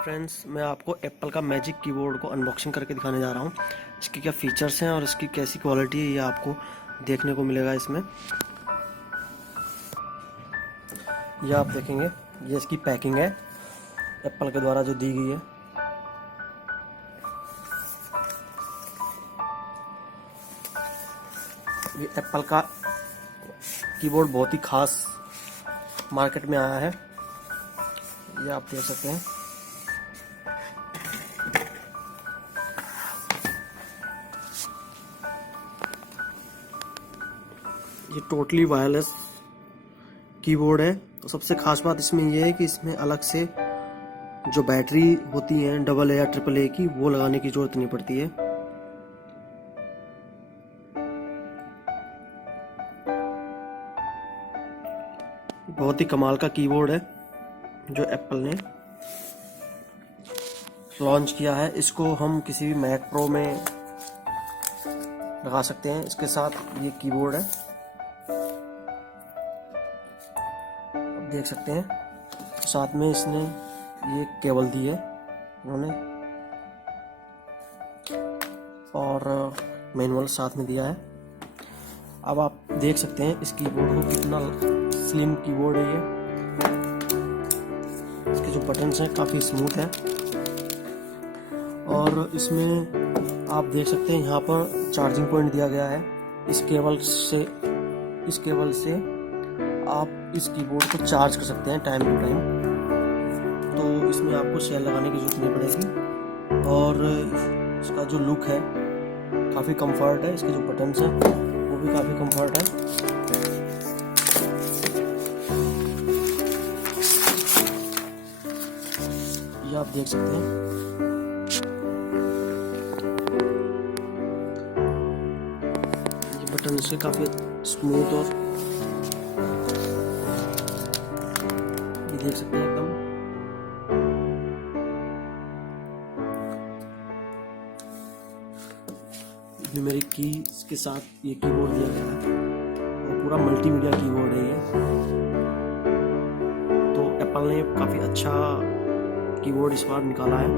Friends, मैं आपको Apple का मैजिक कीबोर्ड को अनबॉक्सिंग करके दिखाने जा रहा हूँ। इसके क्या फीचर्स हैं और इसकी कैसी क्वालिटी है, ये आपको देखने को मिलेगा इसमें। ये आप देखेंगे, ये इसकी पैकिंग है एप्पल के द्वारा जो दी गई है। ये एप्पल का कीबोर्ड बहुत ही खास मार्केट में आया है, ये आप देख सकते हैं। ये टोटली वायरलेस कीबोर्ड है। तो सबसे खास बात इसमें यह है कि इसमें अलग से जो बैटरी होती है AA या AAA की, वो लगाने की जरूरत नहीं पड़ती है। बहुत ही कमाल का कीबोर्ड है जो एप्पल ने लॉन्च किया है। इसको हम किसी भी मैक प्रो में लगा सकते हैं। इसके साथ ये कीबोर्ड है, आप देख सकते हैं। साथ में इसने ये केबल दी है उन्होंने, और मैनुअल साथ में दिया है। अब आप देख सकते हैं इस कीबोर्ड को, कितना स्लिम कीबोर्ड है ये। इसके जो बटन्स हैं काफ़ी स्मूथ है, और इसमें आप देख सकते हैं यहाँ पर चार्जिंग पॉइंट दिया गया है। इस केबल से आप इस कीबोर्ड को चार्ज कर सकते हैं टाइम टू टाइम। तो इसमें आपको सेल लगाने की जरूरत नहीं पड़ेगी, और इसका जो लुक है काफ़ी कंफर्ट है। इसके जो बटन्स हैं वो भी काफ़ी कंफर्ट है। ये आप देख सकते हैं। ये बटन इसके काफ़ी स्मूथ, और ये देख सकते हैं एकदम। न्यूमेरिक की के साथ ये कीबोर्ड दिया गया है, और पूरा मल्टीमीडिया कीबोर्ड है ये। तो एप्पल ने काफ़ी अच्छा कीबोर्ड इस बार निकाला है।